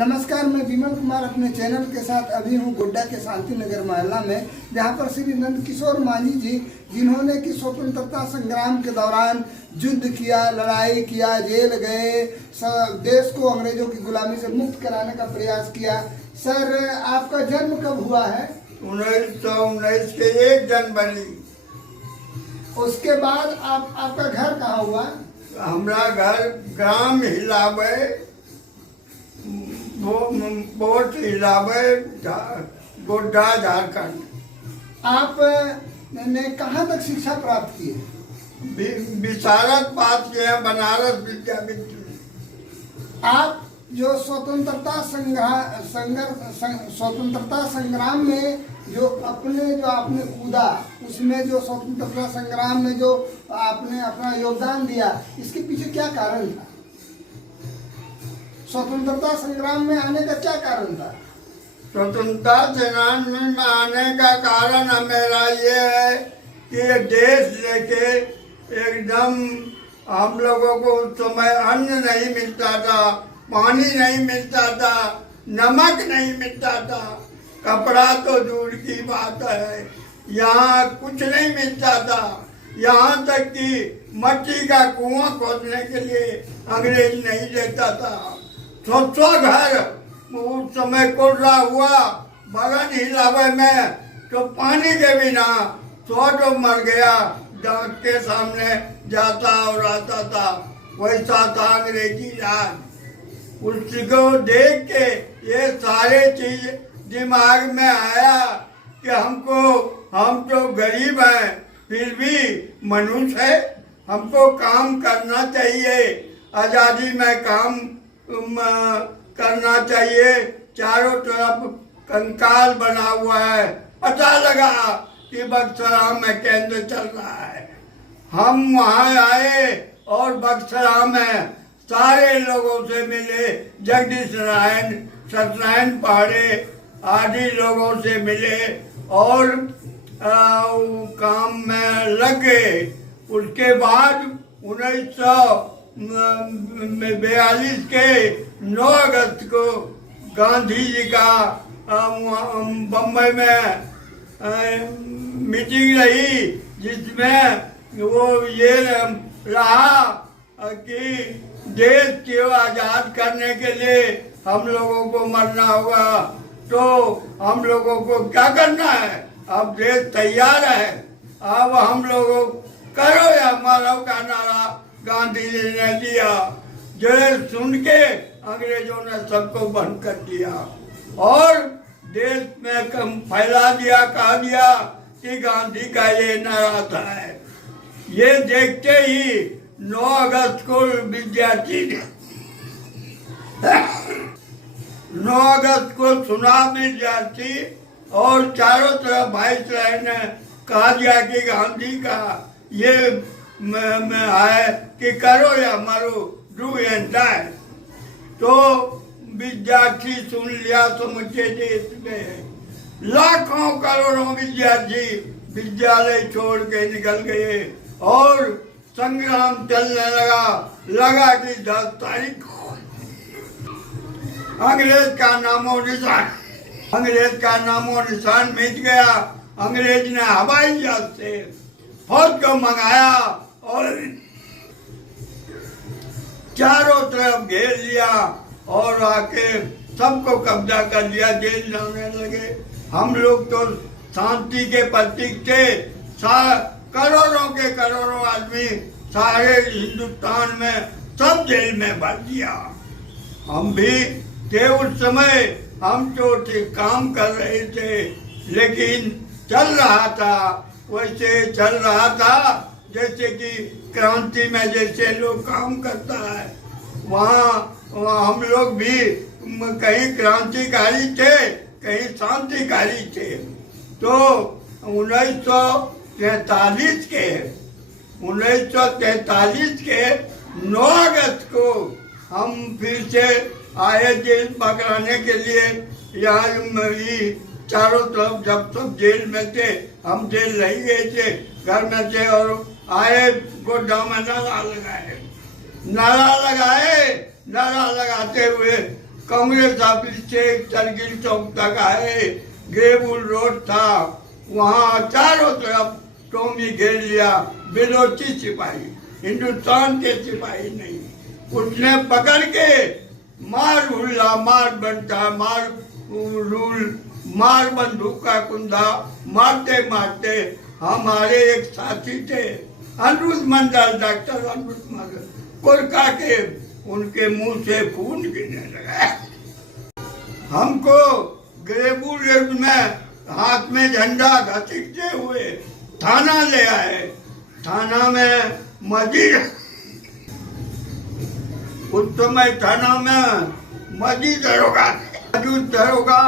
नमस्कार, मैं विमल कुमार अपने चैनल के साथ अभी हूँ गोड्डा के शांति नगर मोहल्ला में, जहाँ पर श्री नंदकिशोर मांझी जी, जिन्होंने कि स्वतंत्रता संग्राम के दौरान युद्ध किया, लड़ाई किया, जेल गए, देश को अंग्रेजों की गुलामी से मुक्त कराने का प्रयास किया। सर, आपका जन्म कब हुआ है? 1919 के 1 जनवरी। उसके बाद आपका घर कहाँ हुआ? हमारा घर ग्राम हिलावे, पोस्ट हिलावे, गोड्डा, झारखंड। आप ने कहाँ तक शिक्षा प्राप्त की है? विशारद पास किया बनारस विद्यापीठ में। आप जो स्वतंत्रता संग्राम में जो आपने कूदा, उसमें जो स्वतंत्रता संग्राम में जो आपने अपना योगदान दिया, इसके पीछे क्या कारण था? स्वतंत्रता संग्राम में आने का क्या कारण था? स्वतंत्रता संग्राम में आने का कारण मेरा ये है कि ये देश लेके एकदम हम लोगों को उस समय अन्न नहीं मिलता था, पानी नहीं मिलता था, नमक नहीं मिलता था, कपड़ा तो दूर की बात है, यहाँ कुछ नहीं मिलता था। यहाँ तक कि मट्टी का कुआं खोदने के लिए अंग्रेज नहीं देता था। सौ घर उस समय कोल्ला हुआ बगन हिलावे में, तो पानी के बिना 100 तो मर गया, डाक के सामने जाता और आता था। वैसा था अंग्रेजी राज। उसको देख के ये सारे चीज दिमाग में आया कि हम तो गरीब हैं, फिर भी मनुष्य है, हमको काम करना चाहिए, आजादी में काम करना चाहिए। चारों तरफ कंकाल बना हुआ है, पता लगा कि बक्सरा में केंद्र चल रहा है। हम वहाँ आए और बक्सरा में सारे लोगों से मिले, जगदीश नारायण, सत्यनारायण पहाड़े आदि लोगों से मिले और काम में लग गए। उसके बाद 1942 के 9 अगस्त को गांधी जी का बम्बई में मीटिंग रही, जिसमें वो ये रहा कि देश को आजाद करने के लिए हम लोगों को मरना होगा। तो हम लोगों को क्या करना है? अब देश तैयार है, अब हम लोगों करो या मरो का नारा गांधी जी ने दिया। जो सुन के अंग्रेजों ने सबको बंद कर दिया और देश में कम फैला दिया, कहा दिया कि गांधी का ये नारा था। ये देखते ही 9 अगस्त को विद्यार्थी 9 अगस्त को सुना विद्यार्थी और चारों तरफ भाईचारे ने कहा दिया कि गांधी का ये में है कि करो या मरो, डू एंड डाई। तो विद्यार्थी सुन लिया, समूचे देश में लाखों करोड़ों विद्यार्थी विद्यालय छोड़ के निकल गए और संग्राम चलने लगा कि 10 तारीख को अंग्रेज का नामो निशान मिट गया। अंग्रेज ने हवाई जहाज से फौज को मंगाया और चारों तरफ घेर लिया और आके सबको कब्जा कर लिया, जेल जाने लगे। हम लोग तो शांति के प्रतीक थे। करोड़ों के करोड़ों आदमी सारे हिंदुस्तान में सब जेल में भर दिया। हम भी थे उस समय, हम तो काम कर रहे थे, लेकिन चल रहा था, वैसे चल रहा था जैसे कि क्रांति में जैसे लोग काम करता है, वहाँ हम लोग भी कहीं क्रांतिकारी थे, कहीं शांतिकारी थे। तो 1943 के 9 अगस्त को हम फिर से आए जेल पकड़ाने के लिए। यहाँ चारों तरफ जब सब जेल में थे, हम जेल नहीं गए थे, घर में थे और आए गोड्डा में नारा लगाए। नारा लगाते हुए कांग्रेस ऑफिस से करगिल चौक तक आए, ग्रेबुल रोड था, वहाँ चारों तरफ टोमी घेर लिया, बिलोची सिपाही, हिंदुस्तान के सिपाही नहीं। उसने पकड़ के मार हुल्ला, मार बनता, मार रूल, मार बंदूक का कुंदा, मारते मारते हमारे एक साथी थे अनिरुद्ध मंडल, डॉक्टर अनिरुद्ध मंडल, कुरका के उनके मुंह से खून गिरने लगा। हमको ग्रेबुल रोड में हाथ में झंडा घसीटते हुए थाना ले आए। थाना में मजीद, उस समय थाना में मजीद दरोगा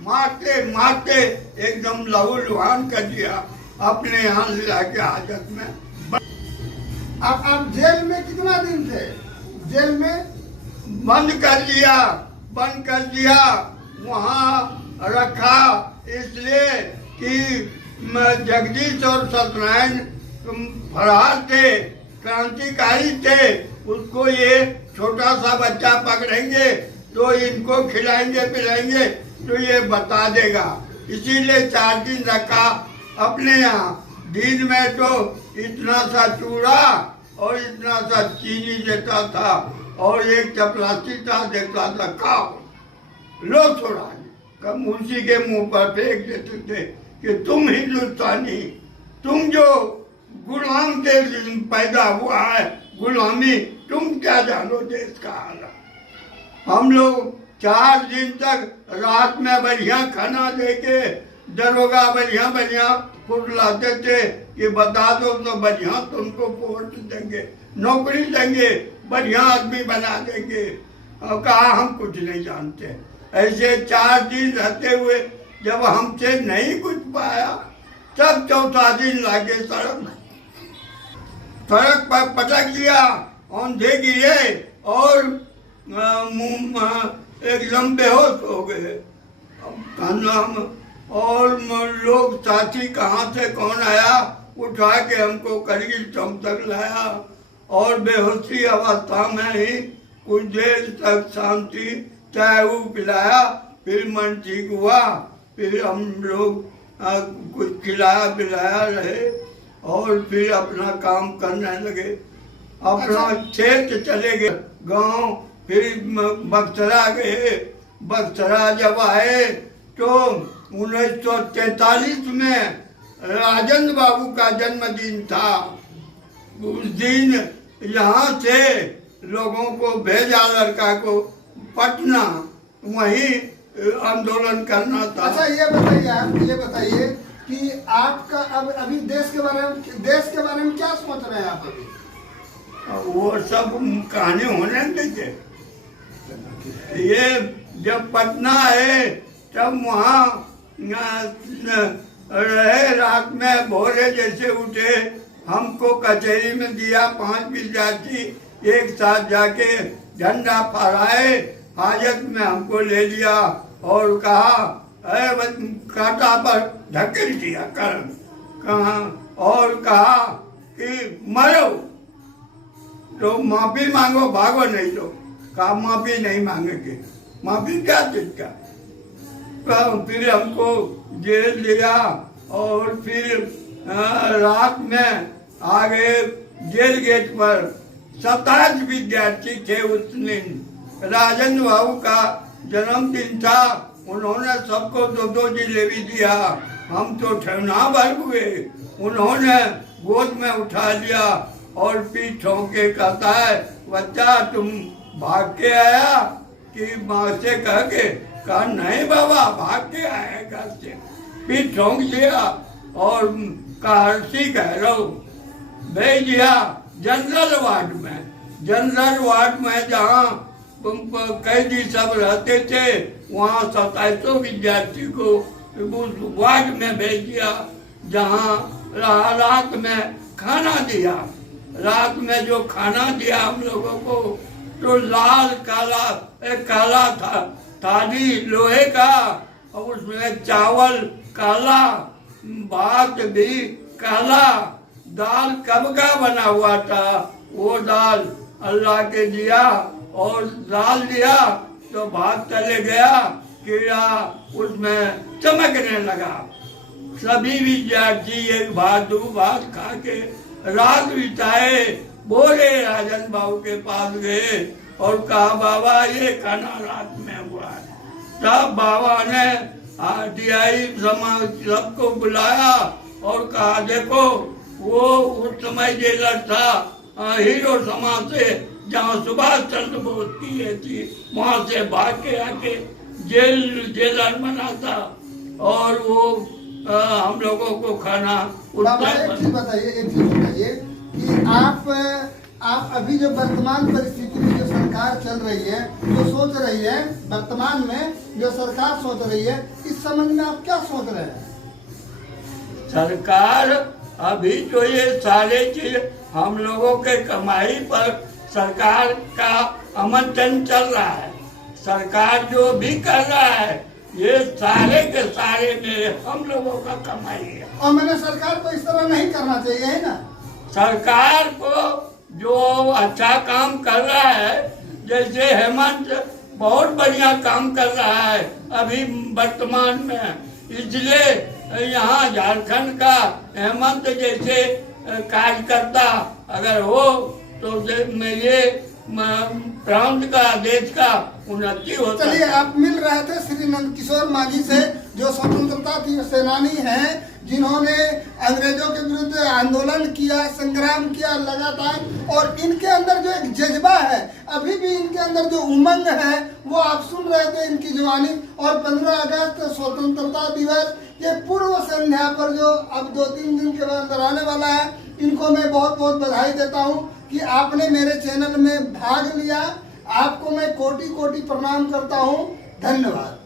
मारते मारते एकदम लहूलुहान कर दिया, अपने यहाँ ले के हाजत में। आप जेल में कितना दिन थे? जेल में बंद कर दिया, वहाँ रखा, इसलिए कि जगदीश और सत्यनारायण फरार थे, क्रांतिकारी थे, उसको ये छोटा सा बच्चा पकड़ेंगे तो इनको खिलाएंगे पिलाएंगे तो ये बता देगा, इसीलिए 4 दिन रखा अपने यहाँ। दिन में तो इतना सा चूड़ा और इतना सा चीनी देता था और एक चपरासी था देता था, खाओ लो थोड़ा, कम उसी के मुंह पर फेंक देते थे कि तुम हिंदुस्तानी, तुम जो गुलाम के पैदा हुआ है, गुलामी, तुम क्या जानो देश का हाल। हम लोग 4 दिन तक रात में बढ़िया खाना देके दरोगा बढ़िया फुटलाते थे कि बता दो तो बढ़िया तुमको पोस्ट देंगे, नौकरी देंगे, बढ़िया आदमी बना देंगे। और कहा हम कुछ नहीं जानते। ऐसे 4 दिन रहते हुए जब हमसे नहीं कुछ पाया, तब 4था दिन लाके सड़क पर पटक दिया, औंधे गिरे और एकदम बेहोश हो गए। और लोग साथी कहाँ से कौन आया, उठा के हमको करगिल चौक तक लाया और बेहोशी अवस्था में ही कुछ देर तक शांति चाय वो पिलाया, फिर मन ठीक हुआ, फिर हम लोग कुछ खिलाया पिलाया रहे और फिर अपना काम करने लगे, अपना क्षेत्र चले गए, गांव, फिर बक्सरा गए। बक्सरा जब आए तो 1943 में राजेंद्र बाबू का जन्मदिन था। उस दिन यहाँ से लोगों को भेजा, लड़का को पटना, वहीं आंदोलन करना था। अच्छा ये बताइए, आप ये बताइए कि आपका अब अभी देश के बारे में क्या सोच रहे हैं आप अभी? वो सब कहानी होने दीजिए। ये जब पटना है तब वहाँ रहे, रात में भोरे जैसे उठे, हमको कचहरी में दिया, 5 विद्यार्थी एक साथ जाके झंडा फहराए, हाजत में हमको ले लिया और कहा कांटा पर धकेल दिया कहा और कहा कि मरो तो माफी मांगो, भागो नहीं तो। कहा माफी नहीं मांगेंगे। माफी क्या चीज का? फिर हमको जेल लिया और फिर रात में आ गए जेल गेट पर। 27 विद्यार्थी थे उस दिन, राजेंद्र बाबू का जन्मदिन था, उन्होंने सबको 2-2 जिलेबी दिया। हम तो ठहना भर हुए, उन्होंने गोद में उठा लिया और पीठ ठोंक के कहता है, बच्चा तुम भाग के आया कि माँ से कह के? कहा नहीं बाबा, भाग के आया घर से। पीठ ठोंक दिया और कहरसी गहरव भेज दिया जनरल वार्ड में जहाँ कैदी सब रहते थे, वहाँ 2700 विद्यार्थी को उस वार्ड में भेज दिया, जहाँ रात में खाना दिया। रात में जो खाना दिया हम लोगों को, तो लाल काला था, थाली लोहे का, और उसमें चावल काला, भात भी काला, दाल कब का बना हुआ था, वो दाल अल्लाह के दिया और दाल दिया तो भाग चले गया, कीड़ा उसमें चमकने लगा। सभी विद्यार्थी एक भाग दो भाग खा के रात बिताए। बोले राजन बाबू के पास गए और कहा बाबा ये खाना रात में हुआ है। तब बाबा ने आरटीआई समाज सबको बुलाया और कहा देखो वो उस समय जेलर था हीरो समाज से, जहाँ सुभाष चंद्र बोस की ये थी, वहां से भाग के आके जेलर बना था और वो हम लोगों को खाना। बाबा एक चीज बताइए कि आप अभी जो वर्तमान परिस्थिति में जो सरकार चल रही है, जो सोच रही है, वर्तमान में जो सरकार सोच रही है, इस संबंध में आप क्या सोच रहे हैं? सरकार अभी जो ये सारे चीज हम लोगों के कमाई पर सरकार का आमंत्रण चल रहा है। सरकार जो भी कर रहा है ये सारे के सारे मेरे हम लोगों का कमाई है। और मैंने सरकार को इस तरह नहीं करना चाहिए, है ना? सरकार को जो अच्छा काम कर रहा है, जैसे हेमंत बहुत बढ़िया काम कर रहा है अभी वर्तमान में, इसलिए यहाँ झारखंड का हेमंत जैसे कार्यकर्ता अगर हो तो ये प्रांत का देश का उन्नति होता है। चलिए, आप मिल रहे थे श्री नंदकिशोर मांझी से, जो स्वतंत्रता सेनानी हैं, जिन्होंने अंग्रेजों के विरुद्ध आंदोलन किया, संग्राम किया लगातार, और इनके अंदर जो एक जज्बा है, अभी भी इनके अंदर जो उमंग है, वो आप सुन रहे थे इनकी जवानी। और 15 अगस्त स्वतंत्रता दिवस ये पूर्व संध्या पर जो अब 2-3 दिन के बाद आने वाला है, इनको मैं बहुत बहुत बधाई देता हूँ कि आपने मेरे चैनल में भाग लिया। आपको मैं कोटि कोटि प्रणाम करता हूँ। धन्यवाद।